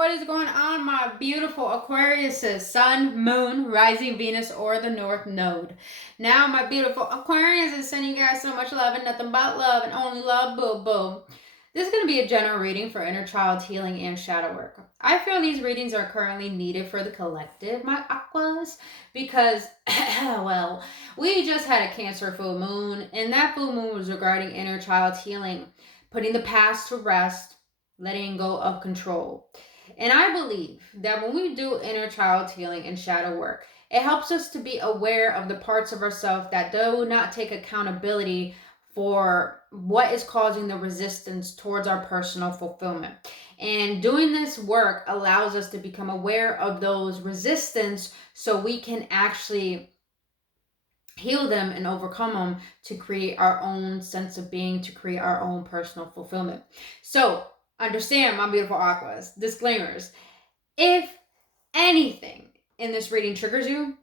What is going on, my beautiful Aquariuses? Sun, Moon, Rising Venus, or the North Node. Now, my beautiful Aquarius is sending you guys so much love and nothing but love and only love, boo boo. This is going to be a general reading for inner child healing and shadow work. I feel these readings are currently needed for the collective, my Aquas, because, well, we just had a Cancer full moon, and that full moon was regarding inner child healing, putting the past to rest, letting go of control. And I believe that when we do inner child healing and shadow work, it helps us to be aware of the parts of ourselves that do not take accountability for what is causing the resistance towards our personal fulfillment. And doing this work allows us to become aware of those resistance so we can actually heal them and overcome them to create our own sense of being, to create our own personal fulfillment. So understand, my beautiful Aquas, disclaimers. If anything in this reading triggers you,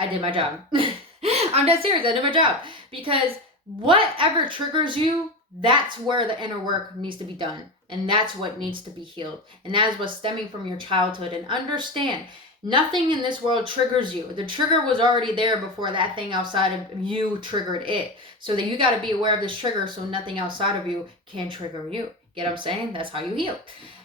I did my job. I'm dead serious, I did my job. Because whatever triggers you, that's where the inner work needs to be done. And that's what needs to be healed. And that is what's stemming from your childhood. And understand, nothing in this world triggers you. The trigger was already there before that thing outside of you triggered it. So that you got to be aware of this trigger so nothing outside of you can trigger you. Get what I'm saying? That's how you heal.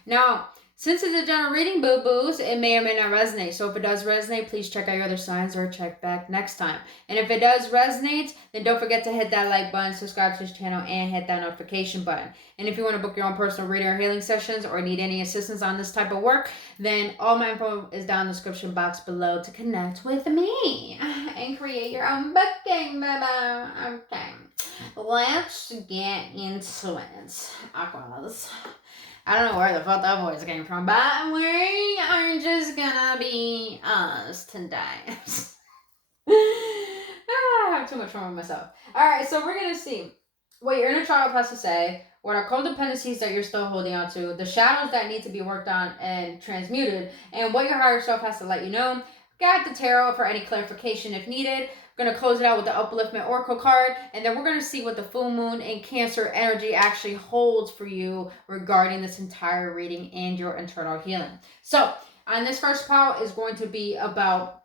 Now, since it's a general reading, boo-boos, it may or may not resonate. So if it does resonate, please check out your other signs or check back next time. And if it does resonate, then don't forget to hit that like button, subscribe to this channel, and hit that notification button. And if you want to book your own personal reading or healing sessions or need any assistance on this type of work, then all my info is down in the description box below to connect with me and create your own booking, baby. Okay, let's get into it, Aquas. I don't know where the fuck that voice came from, but we are just gonna be us today. I have too much fun with myself. Alright, so we're gonna see what your inner child has to say, what are codependencies that you're still holding on to, the shadows that need to be worked on and transmuted, and what your higher self has to let you know. Got the tarot for any clarification if needed. We're going to close it out with the upliftment oracle card, and then we're going to see what the full moon and Cancer energy actually holds for you regarding this entire reading and your internal healing. So on this first pile is going to be about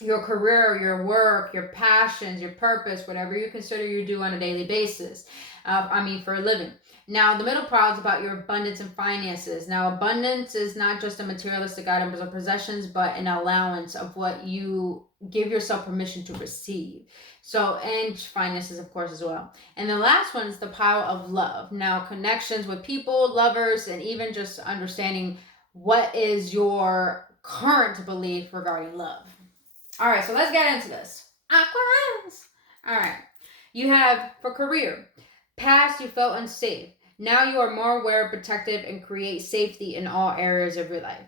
your career, your work, your passions, your purpose, whatever you consider you do on a daily basis. For a living. Now, the middle pile is about your abundance and finances. Now, abundance is not just a materialistic item or possessions, but an allowance of what you give yourself permission to receive. So, and finances, of course, as well. And the last one is the pile of love. Now, connections with people, lovers, and even just understanding what is your current belief regarding love. All right, so let's get into this. Aquarius. All right. You have, for career, past you felt unsafe. Now you are more aware, protective, and create safety in all areas of your life.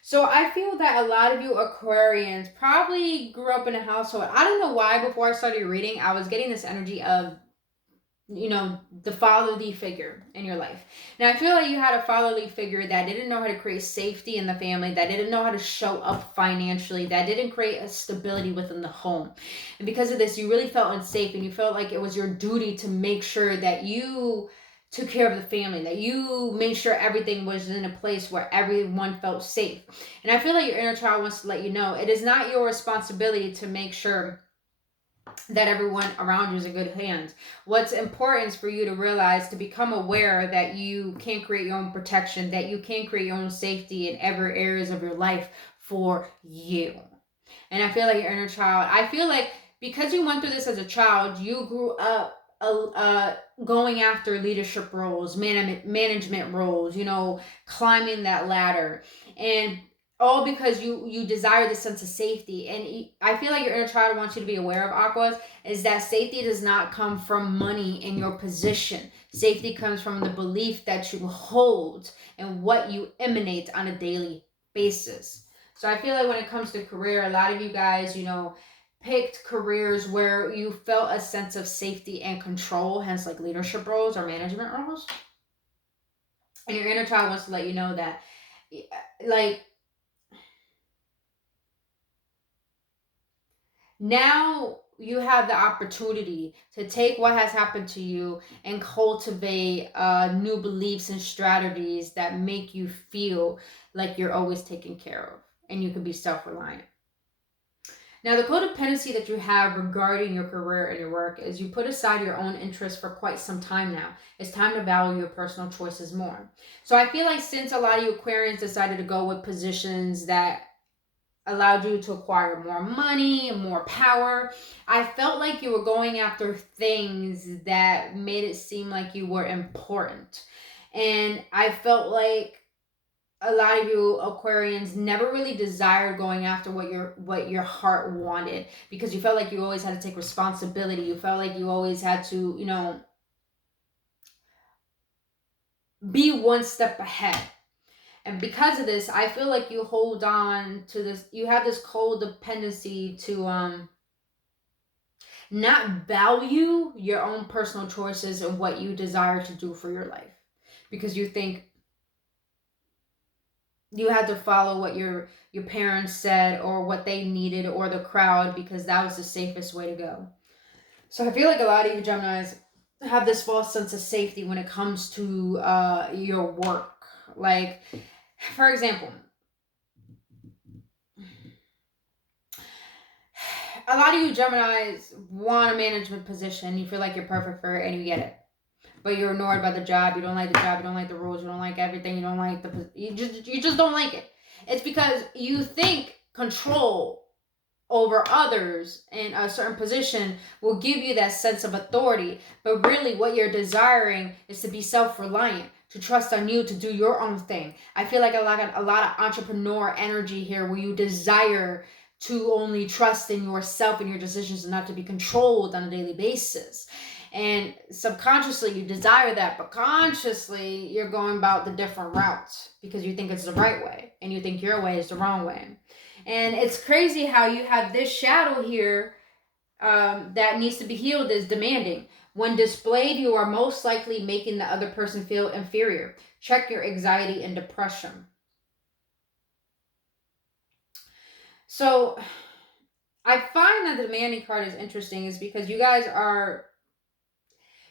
So I feel that a lot of you Aquarians probably grew up in a household. I don't know why before I started reading, I was getting this energy of, the fatherly figure in your life. Now, I feel like you had a fatherly figure that didn't know how to create safety in the family, that didn't know how to show up financially, that didn't create a stability within the home. And because of this, you really felt unsafe, and you felt like it was your duty to make sure that you took care of the family, that you made sure everything was in a place where everyone felt safe. And I feel like your inner child wants to let you know it is not your responsibility to make sure that everyone around you is in good hands. What's important is for you to realize, to become aware that you can create your own protection, that you can create your own safety in every areas of your life for you. And I feel like your inner child, I feel like because you went through this as a child, you grew up going after leadership roles, management roles, climbing that ladder. And all because you desire this sense of safety. And I feel like your inner child wants you to be aware of, Aquas, is that safety does not come from money in your position. Safety comes from the belief that you hold and what you emanate on a daily basis. So I feel like when it comes to career, a lot of you guys, picked careers where you felt a sense of safety and control, hence like leadership roles or management roles. And your inner child wants to let you know that, now you have the opportunity to take what has happened to you and cultivate new beliefs and strategies that make you feel like you're always taken care of and you can be self-reliant. Now, the codependency that you have regarding your career and your work is you put aside your own interests for quite some time now. It's time to value your personal choices more. So I feel like since a lot of you Aquarians decided to go with positions that allowed you to acquire more money, more power, I felt like you were going after things that made it seem like you were important. And I felt like a lot of you Aquarians never really desired going after what your heart wanted, because you felt like you always had to take responsibility. You felt like you always had to, be one step ahead. And because of this, I feel like you hold on to this, you have this codependency to not value your own personal choices and what you desire to do for your life, because you think you had to follow what your parents said or what they needed or the crowd, because that was the safest way to go. So I feel like a lot of you Geminis have this false sense of safety when it comes to your work. Like, for example, a lot of you Geminis want a management position. You feel like you're perfect for it and you get it. But you're annoyed by the job. You don't like the job. You don't like the rules. You don't like everything. You don't like you just don't like it. It's because you think control over others in a certain position will give you that sense of authority. But really what you're desiring is to be self-reliant, to trust on you, to do your own thing. I feel like a lot of entrepreneur energy here, where you desire to only trust in yourself and your decisions and not to be controlled on a daily basis. And subconsciously you desire that, but consciously you're going about the different routes because you think it's the right way and you think your way is the wrong way. And it's crazy how you have this shadow here that needs to be healed is demanding. When displayed, you are most likely making the other person feel inferior. Check your anxiety and depression. So I find that the demanding card is interesting, is because you guys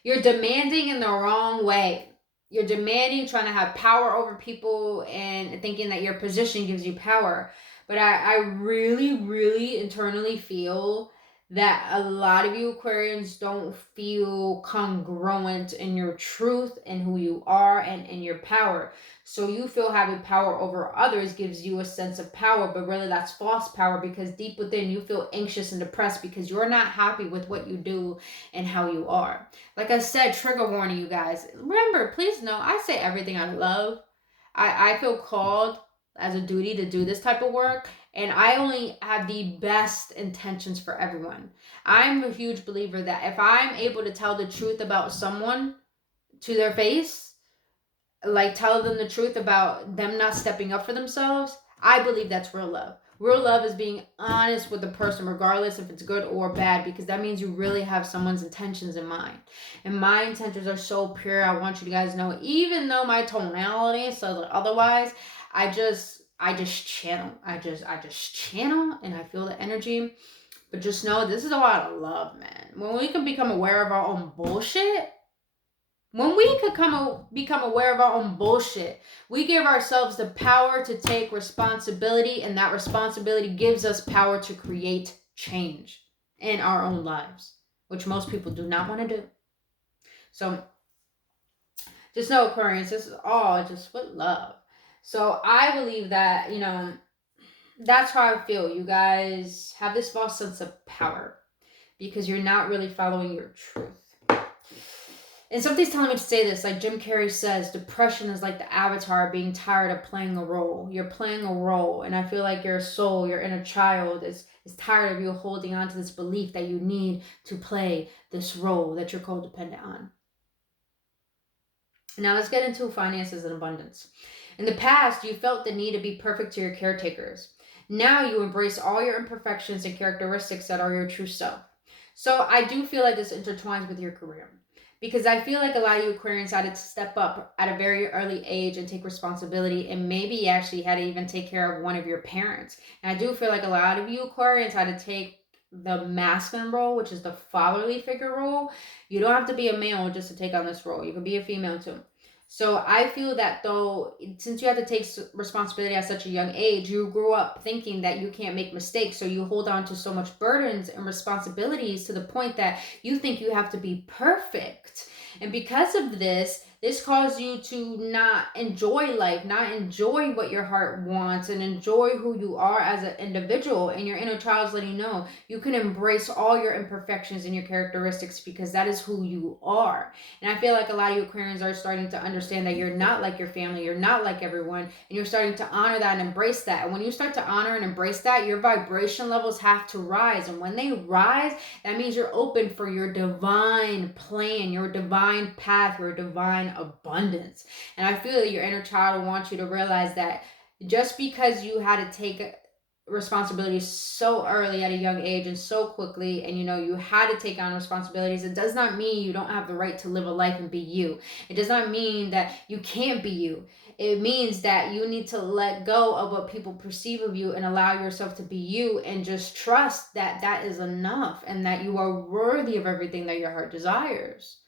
you're demanding in the wrong way. You're demanding, trying to have power over people and thinking that your position gives you power. But I really, really internally feel that a lot of you Aquarians don't feel congruent in your truth and who you are and in your power. So you feel having power over others gives you a sense of power, but really that's false power, because deep within you feel anxious and depressed because you're not happy with what you do and how you are. Like I said, trigger warning, you guys. Remember, please know, I say everything I love. I feel called as a duty to do this type of work, and I only have the best intentions for everyone. I'm a huge believer that if I'm able to tell the truth about someone to their face, like tell them the truth about them not stepping up for themselves, I believe that's real love. Real love is being honest with the person, regardless if it's good or bad, because that means you really have someone's intentions in mind. And my intentions are so pure. I want you guys to know, even though my tonality says otherwise, I just channel. I just channel and I feel the energy. But just know this is a lot of love, man. When we can become aware of our own bullshit, when we could become aware of our own bullshit, we give ourselves the power to take responsibility, and that responsibility gives us power to create change in our own lives, which most people do not want to do. So just know, Aquarius, this is all just with love. So I believe that, that's how I feel. You guys have this false sense of power because you're not really following your truth. And something's telling me to say this, like Jim Carrey says, depression is like the avatar being tired of playing a role. You're playing a role, and I feel like your soul, your inner child, is tired of you holding on to this belief that you need to play this role that you're codependent on. Now let's get into finances and abundance. In the past, you felt the need to be perfect to your caretakers. Now you embrace all your imperfections and characteristics that are your true self. So I do feel like this intertwines with your career, because I feel like a lot of you Aquarians had to step up at a very early age and take responsibility, and maybe actually had to even take care of one of your parents. And I do feel like a lot of you Aquarians had to take the masculine role, which is the fatherly figure role. You don't have to be a male just to take on this role. You can be a female too. So I feel that though, since you have to take responsibility at such a young age, you grew up thinking that you can't make mistakes. So you hold on to so much burdens and responsibilities to the point that you think you have to be perfect. And because of this caused you to not enjoy life, not enjoy what your heart wants, and enjoy who you are as an individual. And your inner child's letting you know you can embrace all your imperfections and your characteristics because that is who you are. And I feel like a lot of you Aquarians are starting to understand that you're not like your family, you're not like everyone, and you're starting to honor that and embrace that. And when you start to honor and embrace that, your vibration levels have to rise. And when they rise, that means you're open for your divine plan, your divine path, your divine abundance. And I feel that your inner child wants you to realize that just because you had to take responsibilities so early at a young age and so quickly, and you had to take on responsibilities, it does not mean you don't have the right to live a life and be you. It does not mean that you can't be you. It means that you need to let go of what people perceive of you and allow yourself to be you, and just trust that that is enough and that you are worthy of everything that your heart desires.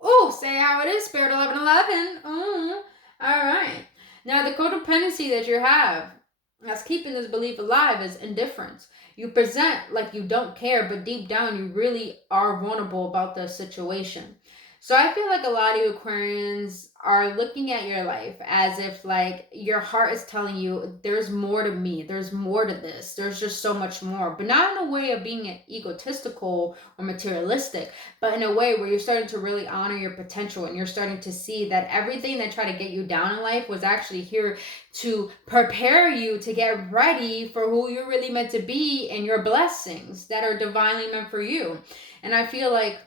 Oh, say how it is, Spirit 1111. All right. Now, the codependency that you have that's keeping this belief alive is indifference. You present like you don't care, but deep down you really are vulnerable about the situation. So I feel like a lot of you Aquarians are looking at your life as if like your heart is telling you there's more to me, there's more to this, there's just so much more, but not in a way of being egotistical or materialistic, but in a way where you're starting to really honor your potential, and you're starting to see that everything that tried to get you down in life was actually here to prepare you to get ready for who you're really meant to be and your blessings that are divinely meant for you. And I feel like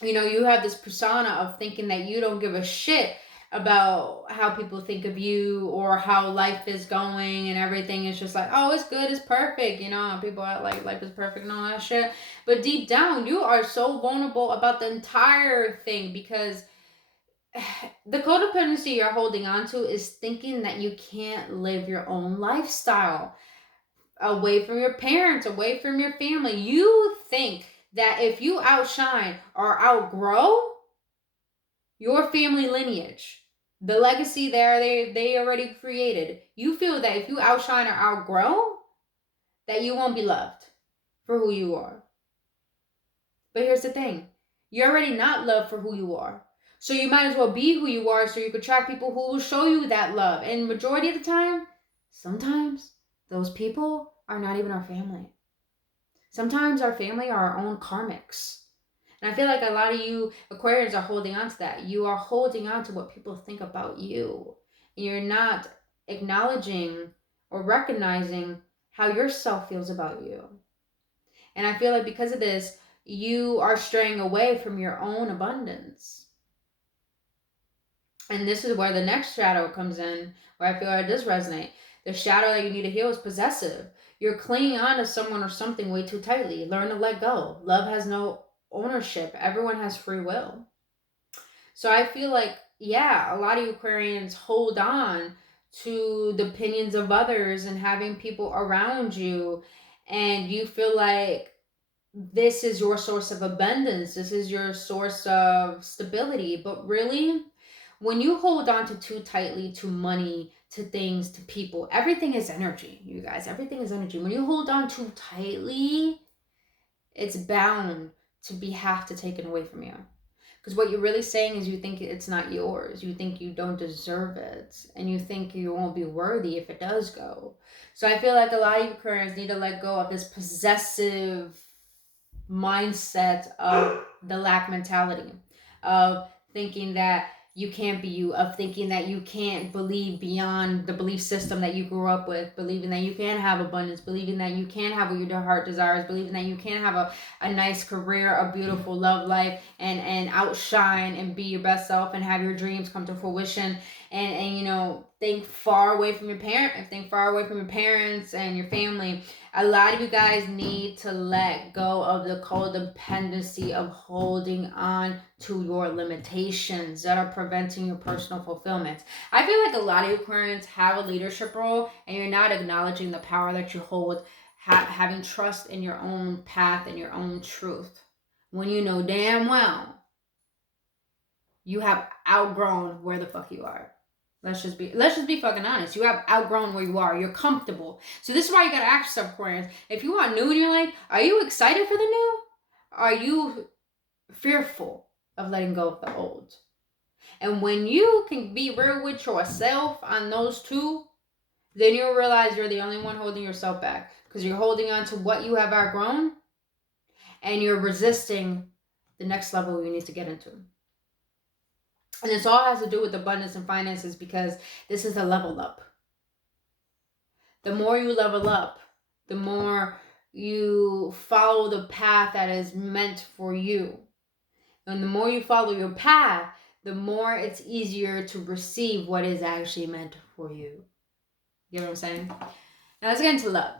you have this persona of thinking that you don't give a shit about how people think of you or how life is going, and everything is just like, oh, it's good, it's perfect. People are like, life is perfect and all that shit. But deep down, you are so vulnerable about the entire thing, because the codependency you're holding on to is thinking that you can't live your own lifestyle away from your parents, away from your family. You think that if you outshine or outgrow your family lineage, the legacy there they already created, you feel that if you outshine or outgrow, that you won't be loved for who you are. But here's the thing, you're already not loved for who you are. So you might as well be who you are, so you can attract people who will show you that love. And majority of the time, sometimes those people are not even our family. Sometimes our family are our own karmics. And I feel like a lot of you Aquarians are holding on to that. You are holding on to what people think about you. And you're not acknowledging or recognizing how yourself feels about you. And I feel like because of this, you are straying away from your own abundance. And this is where the next shadow comes in, where I feel like it does resonate. The shadow that you need to heal is possessive. You're clinging on to someone or something way too tightly. Learn to let go. Love has no ownership. Everyone has free will. So I feel like, yeah, a lot of Aquarians hold on to the opinions of others and having people around you, and you feel like this is your source of abundance, this is your source of stability. But really, when you hold on to too tightly to money, to things, to people, everything is energy, you guys. Everything is energy. When you hold on too tightly, it's bound to be have to taken away from you. Because what you're really saying is you think it's not yours. You think you don't deserve it. And you think you won't be worthy if it does go. So I feel like a lot of Aquarians need to let go of this possessive mindset of the lack mentality, of thinking that you can't be you, of thinking that you can't believe beyond the belief system that you grew up with, believing that you can have abundance, believing that you can have what your heart desires, believing that you can have a nice career, a beautiful love life, and outshine and be your best self and have your dreams come to fruition. And think far away from your parents and your family. A lot of you guys need to let go of the codependency of holding on to your limitations that are preventing your personal fulfillment. I feel like a lot of Aquarians have a leadership role, and you're not acknowledging the power that you hold having trust in your own path and your own truth, when you know damn well you have outgrown where the fuck you are. Let's just be fucking honest. You have outgrown where you are. You're comfortable. So this is why you gotta ask yourself, Aquarius, if you want new in your life, are you excited for the new? Are you fearful of letting go of the old? And when you can be real with yourself on those two, then you'll realize you're the only one holding yourself back, because you're holding on to what you have outgrown and you're resisting the next level you need to get into. And this all has to do with abundance and finances, because this is a level up. The more you level up, the more you follow the path that is meant for you. And the more you follow your path, the more it's easier to receive what is actually meant for you. You know what I'm saying? Now let's get into love.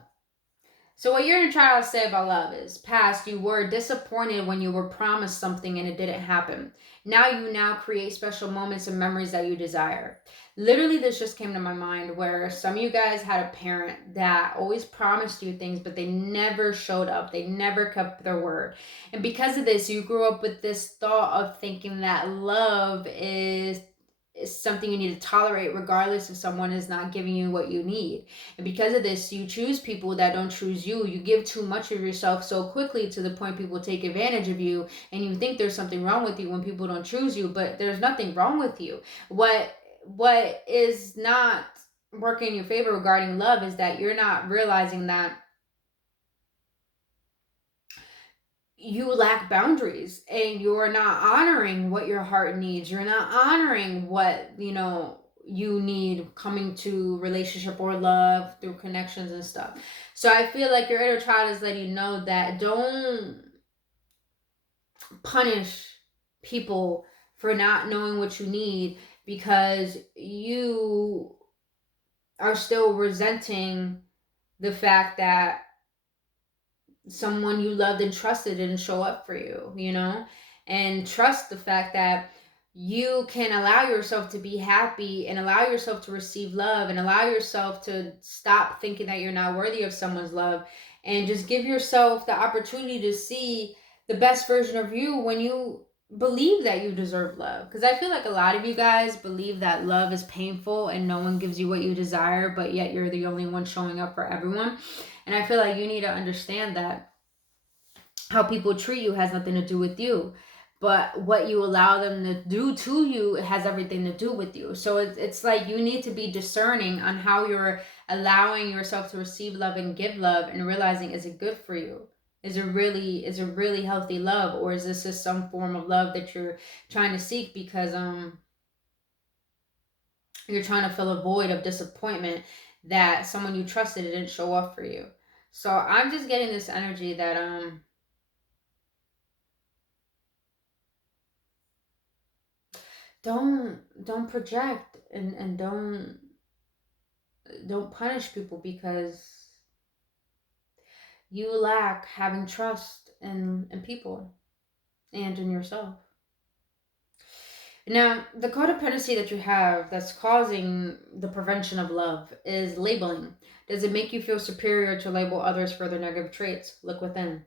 So what you're going to try to say about love is, past, you were disappointed when you were promised something and it didn't happen. Now you create special moments and memories that you desire. Literally, this just came to my mind, where some of you guys had a parent that always promised you things, but they never showed up. They never kept their word. And because of this, you grew up with this thought of thinking that love is something you need to tolerate regardless if someone is not giving you what you need. And because of this, you choose people that don't choose you. You give too much of yourself so quickly to the point people take advantage of you, and you think there's something wrong with you when people don't choose you, but there's nothing wrong with you. What is not working in your favor regarding love is that you're not realizing that you lack boundaries, and you're not honoring what your heart needs. You're not honoring what, you need coming to relationship or love through connections and stuff. So I feel like your inner child is letting you know that don't punish people for not knowing what you need, because you are still resenting the fact that someone you loved and trusted didn't show up for you, and trust the fact that you can allow yourself to be happy and allow yourself to receive love and allow yourself to stop thinking that you're not worthy of someone's love, and just give yourself the opportunity to see the best version of you when you believe that you deserve love. Because I feel like a lot of you guys believe that love is painful and no one gives you what you desire, but yet you're the only one showing up for everyone. And I feel like you need to understand that how people treat you has nothing to do with you, but what you allow them to do to you has everything to do with you. So it's like you need to be discerning on how you're allowing yourself to receive love and give love, and realizing, is it good for you? Is it really healthy love, or is this just some form of love that you're trying to seek because you're trying to fill a void of disappointment that someone you trusted didn't show up for you? So I'm just getting this energy that don't project and don't punish people because you lack having trust in people and in yourself. Now, the codependency that you have that's causing the prevention of love is labeling. Does it make you feel superior to label others for their negative traits? Look within.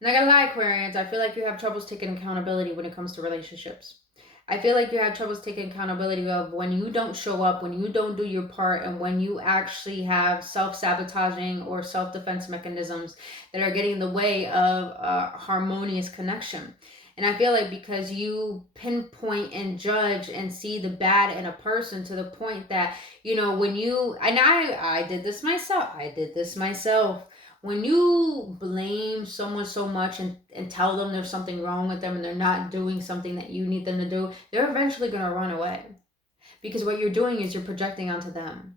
And I gotta lie, Aquarians, I feel like you have troubles taking accountability when it comes to relationships. I feel like you have troubles taking accountability of when you don't show up, when you don't do your part, and when you actually have self-sabotaging or self-defense mechanisms that are getting in the way of a harmonious connection. And I feel like because you pinpoint and judge and see the bad in a person to the point that, when you, and I did this myself. When you blame someone so much and tell them there's something wrong with them and they're not doing something that you need them to do, they're eventually going to run away. Because what you're doing is you're projecting onto them.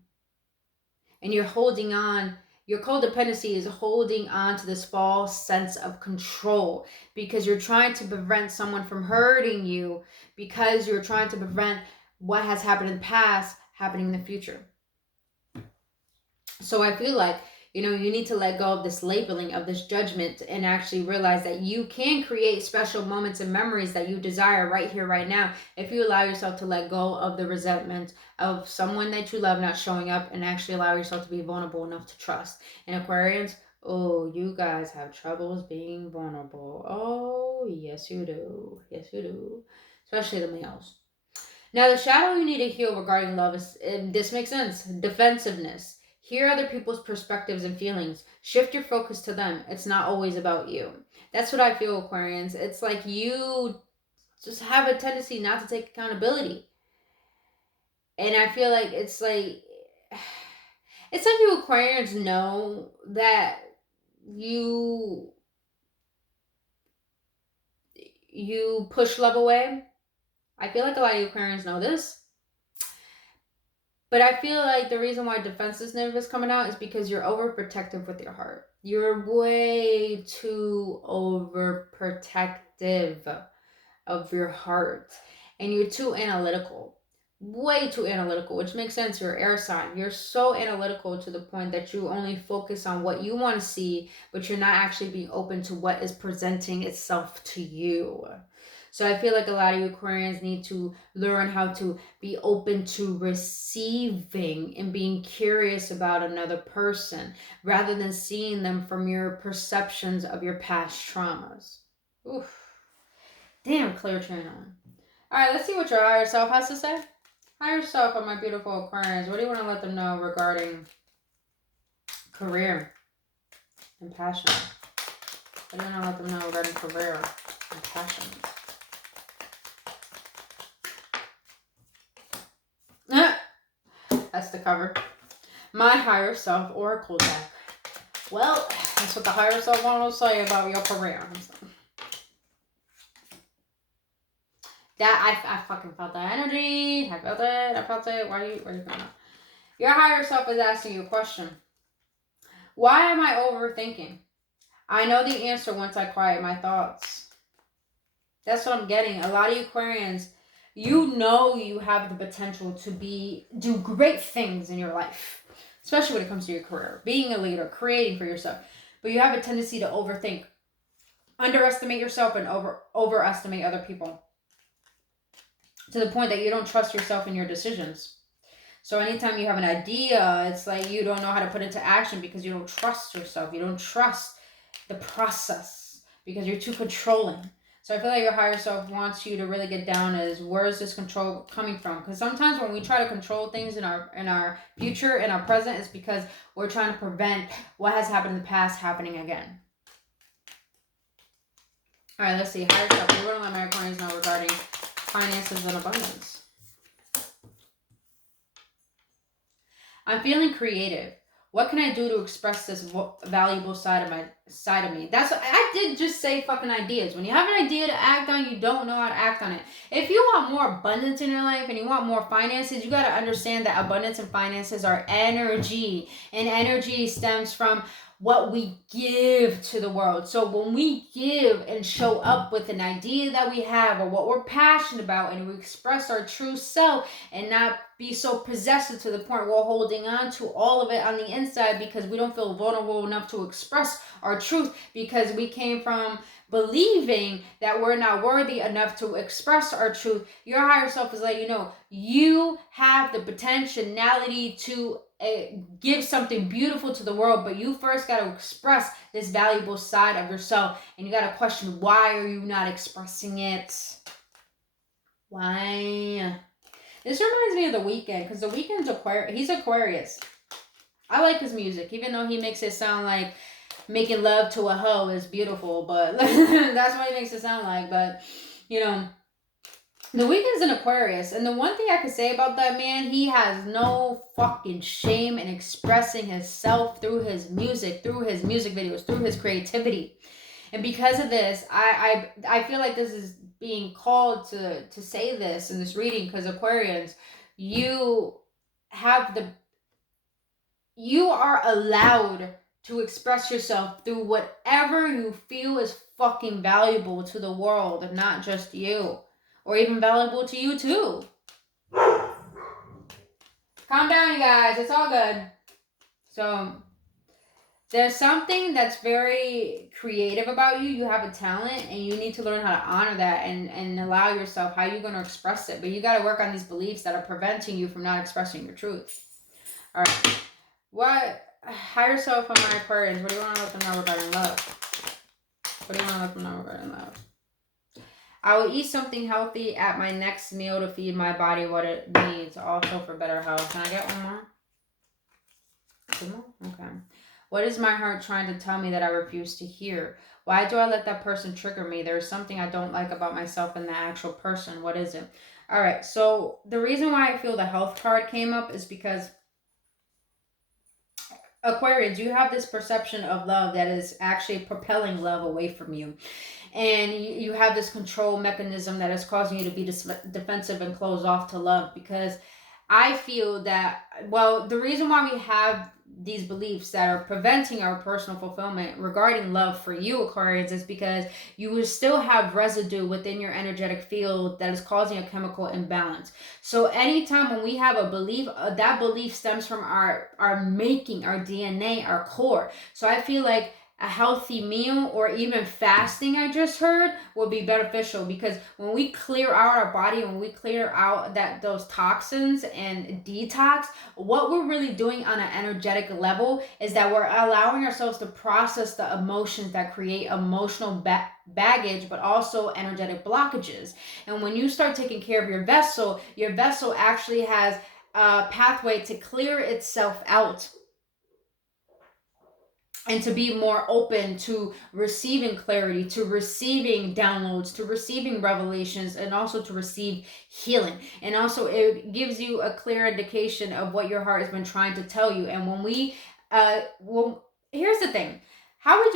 And you're holding on. Your codependency is holding on to this false sense of control because you're trying to prevent someone from hurting you, because you're trying to prevent what has happened in the past happening in the future. So I feel like, you need to let go of this labeling, of this judgment, and actually realize that you can create special moments and memories that you desire right here, right now, if you allow yourself to let go of the resentment of someone that you love not showing up and actually allow yourself to be vulnerable enough to trust. And Aquarians, Oh, you guys have troubles being vulnerable. Oh, yes, you do. Yes, you do. Especially the males. Now, the shadow you need to heal regarding love is, this makes sense, defensiveness. Hear other people's perspectives and feelings. Shift your focus to them. It's not always about you. That's what I feel, Aquarians. It's like you just have a tendency not to take accountability. And I feel like it's like you Aquarians know that you push love away. I feel like a lot of you Aquarians know this. But I feel like the reason why defensiveness is coming out is because you're overprotective with your heart. You're way too overprotective of your heart. And you're too analytical. Way too analytical, which makes sense. You're air sign. You're so analytical to the point that you only focus on what you want to see, but you're not actually being open to what is presenting itself to you. So I feel like a lot of you Aquarians need to learn how to be open to receiving and being curious about another person rather than seeing them from your perceptions of your past traumas. Oof. Damn, clear channeling. All right, let's see what your higher self has to say. Higher self of my beautiful Aquarians. What do you want to let them know regarding career and passion? What do you want to let them know regarding career and passion? That's the cover. My higher self oracle deck. Well, that's what the higher self wants to say about your career. That I fucking felt that energy. I felt it. I felt it. Why are you coming up? Your higher self is asking you a question. Why am I overthinking? I know the answer once I quiet my thoughts. That's what I'm getting. A lot of Aquarians, you know you have the potential to do great things in your life, especially when it comes to your career, being a leader, creating for yourself. But you have a tendency to overthink, underestimate yourself, and overestimate other people to the point that you don't trust yourself in your decisions. So anytime you have an idea, it's like you don't know how to put it into action because you don't trust yourself. You don't trust the process because you're too controlling. So I feel like your higher self wants you to really get down is, where is this control coming from? Because sometimes when we try to control things in our future, in our present, it's because we're trying to prevent what has happened in the past happening again. All right, let's see. Higher self. We're going to let my Aquarians know regarding finances and abundance. I'm feeling creative. What can I do to express this valuable side of me? That's what I did. Just say fucking ideas. When you have an idea to act on, you don't know how to act on it. If you want more abundance in your life and you want more finances, you got to understand that abundance and finances are energy, and energy stems from what we give to the world. So when we give and show up with an idea that we have or what we're passionate about, and we express our true self and not be so possessive to the point we're holding on to all of it on the inside because we don't feel vulnerable enough to express our truth, because we came from believing that we're not worthy enough to express our truth. Your higher self is like, you have the potentiality to give something beautiful to the world, but you first got to express this valuable side of yourself, and you got to question, why are you not expressing it? Why? This reminds me of The Weeknd, because The Weeknd's he's Aquarius. I like his music, even though he makes it sound like making love to a hoe is beautiful, but that's what he makes it sound like. But The Weeknd's an Aquarius, and the one thing I could say about that man, he has no fucking shame in expressing himself through his music, through his music videos, through his creativity. And because of this, I feel like this is being called to say this in this reading, because Aquarians, you are allowed to express yourself through whatever you feel is fucking valuable to the world, and not just you. Or even valuable to you too. Calm down, you guys. It's all good. So, there's something that's very creative about you. You have a talent, and you need to learn how to honor that and allow yourself how you're going to express it. But you got to work on these beliefs that are preventing you from not expressing your truth. All right. higher self of my Aquarians, what do you want to let them know regarding love? What do you want to let them know regarding love? I will eat something healthy at my next meal to feed my body what it needs, also for better health. Can I get one more? Two more? Okay. What is my heart trying to tell me that I refuse to hear? Why do I let that person trigger me? There's something I don't like about myself and the actual person. What is it? All right. So the reason why I feel the health card came up is because Aquarius, you have this perception of love that is actually propelling love away from you. And you have this control mechanism that is causing you to be defensive and close off to love, because I feel that, well, the reason why we have these beliefs that are preventing our personal fulfillment regarding love for you, Aquarius, is because you will still have residue within your energetic field that is causing a chemical imbalance. So anytime when we have a belief, that belief stems from our making, our DNA, our core. So I feel like a healthy meal or even fasting, I just heard, will be beneficial, because when we clear out our body, when we clear out those toxins and detox, what we're really doing on an energetic level is that we're allowing ourselves to process the emotions that create emotional baggage, but also energetic blockages. And when you start taking care of your vessel actually has a pathway to clear itself out and to be more open to receiving clarity, to receiving downloads, to receiving revelations, and also to receive healing. And also it gives you a clear indication of what your heart has been trying to tell you. And when we here's the thing, how we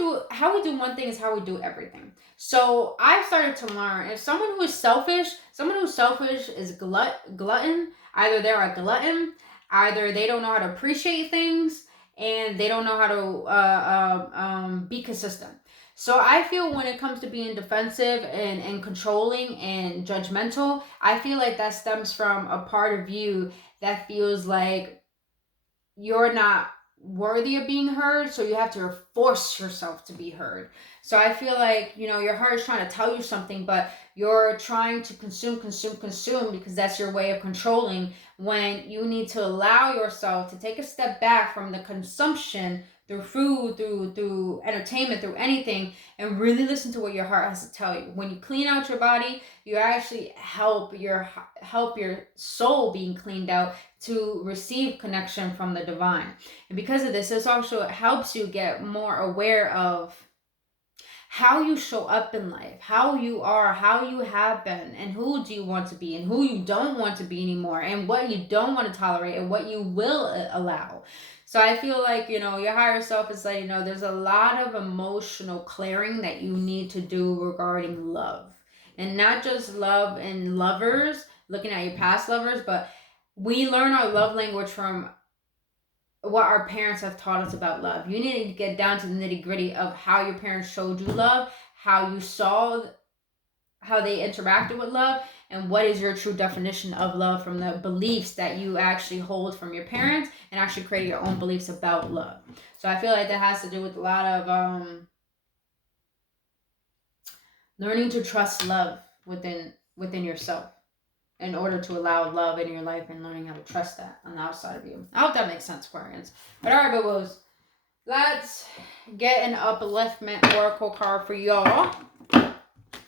do one thing is how we do everything. So I've started to learn, if someone who's selfish is glutton. Either they're a glutton, either they don't know how to appreciate things, and they don't know how to be consistent. So I feel when it comes to being defensive and controlling and judgmental, I feel like that stems from a part of you that feels like you're not worthy of being heard, so you have to force yourself to be heard. So I feel like, your heart is trying to tell you something, but you're trying to consume because that's your way of controlling, when you need to allow yourself to take a step back from the consumption through food, through entertainment, through anything, and really listen to what your heart has to tell you. When you clean out your body, you actually help your soul being cleaned out to receive connection from the divine. And because of this also helps you get more aware of how you show up in life, how you are, how you have been, and who do you want to be and who you don't want to be anymore, and what you don't want to tolerate and what you will allow. So I feel like, your higher self is like, there's a lot of emotional clearing that you need to do regarding love. And not just love and lovers, looking at your past lovers, but we learn our love language from what our parents have taught us about love. You need to get down to the nitty gritty of how your parents showed you love, how you saw how they interacted with love, and what is your true definition of love from the beliefs that you actually hold from your parents, and actually create your own beliefs about love. So I feel like that has to do with a lot of learning to trust love within yourself, in order to allow love in your life, and learning how to trust that on the outside of you. I hope that makes sense, Aquarians. But all right, boo-boos, let's get an upliftment oracle card for y'all.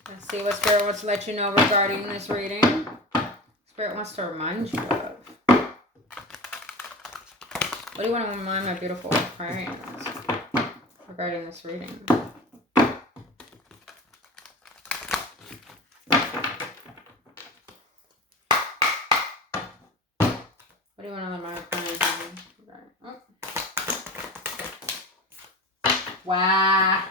Let's see what Spirit wants to let you know regarding this reading. Spirit wants to remind you of. What do you want to remind my beautiful Aquarians regarding this reading? What do you want to remind my Aquarians? Oh. Wow.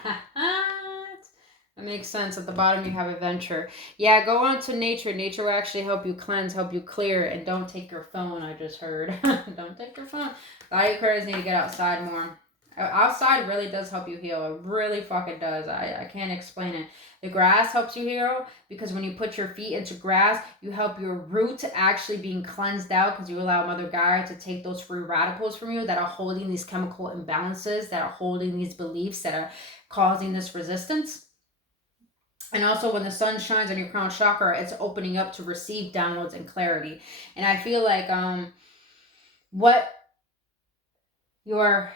That makes sense. At the bottom you have adventure. Yeah, go on to nature. Nature will actually help you cleanse, help you clear, and don't take your phone, I just heard. Don't take your phone. A lot of Aquarians need to get outside more. Outside really does help you heal. It really fucking does. I can't explain it. The grass helps you heal, because when you put your feet into grass, you help your root actually being cleansed out, because you allow Mother Gaia to take those free radicals from you that are holding these chemical imbalances, that are holding these beliefs, that are causing this resistance. And also when the sun shines on your crown chakra, it's opening up to receive downloads and clarity. And I feel like what your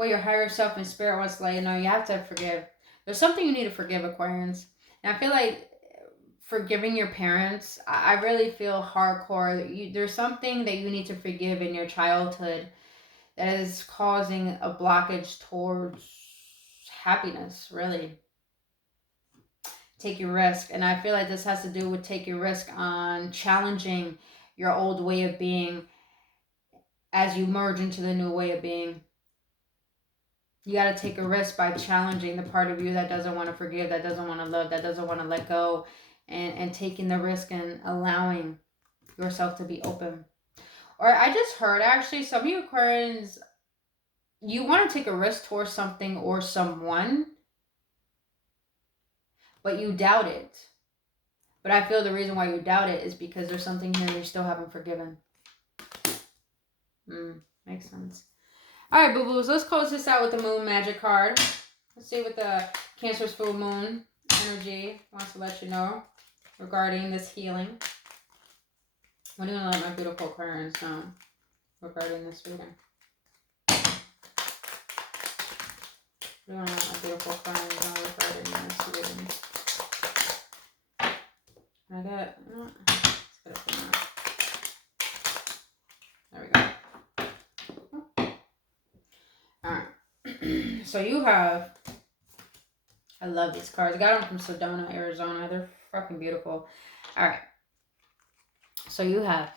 what your higher self and spirit wants to let you know, you have to forgive. There's something you need to forgive, Aquarians. And I feel like forgiving your parents, I really feel hardcore. There's something that you need to forgive in your childhood that is causing a blockage towards happiness, really. Take your risk. And I feel like this has to do with take your risk on challenging your old way of being as you merge into the new way of being. You got to take a risk by challenging the part of you that doesn't want to forgive, that doesn't want to love, that doesn't want to let go, and taking the risk and allowing yourself to be open. Or I just heard, actually, some of you Aquarians, you want to take a risk towards something or someone, but you doubt it. But I feel the reason why you doubt it is because there's something here you still haven't forgiven. Makes sense. All right, boo-boos, let's close this out with the Moon Magic card. Let's see what the Cancer's full moon energy wants to let you know regarding this healing. What do you want to let my beautiful Aquarians know regarding this reading? What do you want to let my beautiful Aquarians know regarding this reading? I got, let's get it from there. There we go. Alright. So you have, I love these cards. I got them from Sedona, Arizona. They're fucking beautiful. Alright. So you have,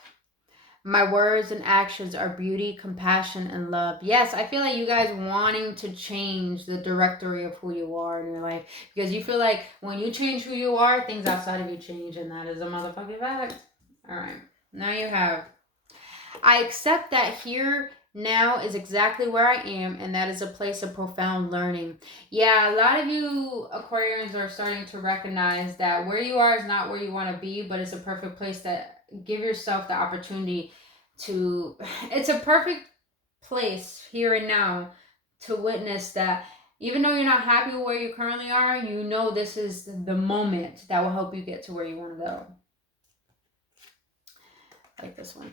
my words and actions are beauty, compassion, and love. Yes, I feel like you guys wanting to change the directory of who you are in your life. Because you feel like when you change who you are, things outside of you change. And that is a motherfucking fact. Alright. Now you have, I accept that here now is exactly where I am, and that is a place of profound learning. Yeah, a lot of you Aquarians are starting to recognize that where you are is not where you want to be, but it's a perfect place to give yourself the opportunity to, it's a perfect place here and now to witness that even though you're not happy with where you currently are, you know this is the moment that will help you get to where you want to go. Like this one.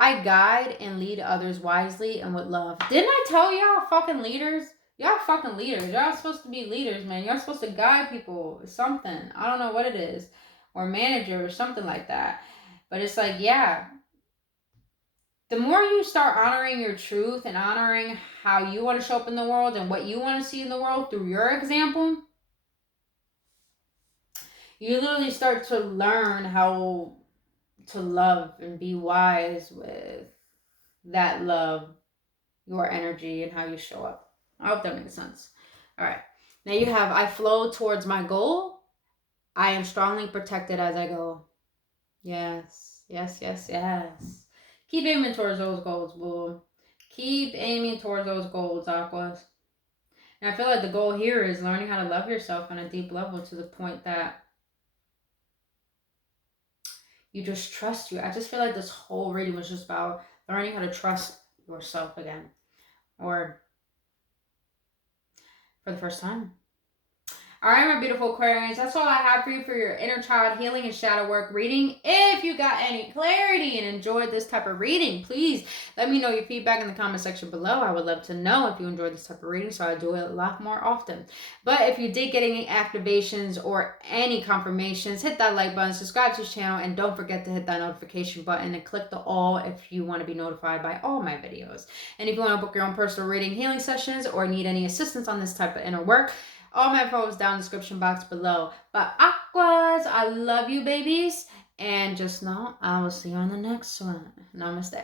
I guide and lead others wisely and with love. Didn't I tell y'all fucking leaders? Y'all fucking leaders. Y'all supposed to be leaders, man. Y'all supposed to guide people. Something. I don't know what it is. Or manager or something like that. But it's like, yeah. The more you start honoring your truth and honoring how you want to show up in the world and what you want to see in the world through your example, you literally start to learn how to love and be wise with that love, your energy, and how you show up. I hope that makes sense. All right. Now you have, I flow towards my goal. I am strongly protected as I go. Yes, yes, yes, yes. Keep aiming towards those goals, boo. Keep aiming towards those goals, Aquas. And I feel like the goal here is learning how to love yourself on a deep level to the point that you just trust you. I just feel like this whole reading was just about learning how to trust yourself again. Or for the first time. All right, my beautiful Aquarians, that's all I have for you for your inner child healing and shadow work reading. If you got any clarity and enjoyed this type of reading, please let me know your feedback in the comment section below. I would love to know if you enjoyed this type of reading, so I do it a lot more often. But if you did get any activations or any confirmations, hit that like button, subscribe to the channel, and don't forget to hit that notification button and click the all if you want to be notified by all my videos. And if you want to book your own personal reading healing sessions or need any assistance on this type of inner work, all my info is down in the description box below. But Aquas, I love you, babies. And just know, I will see you on the next one. Namaste.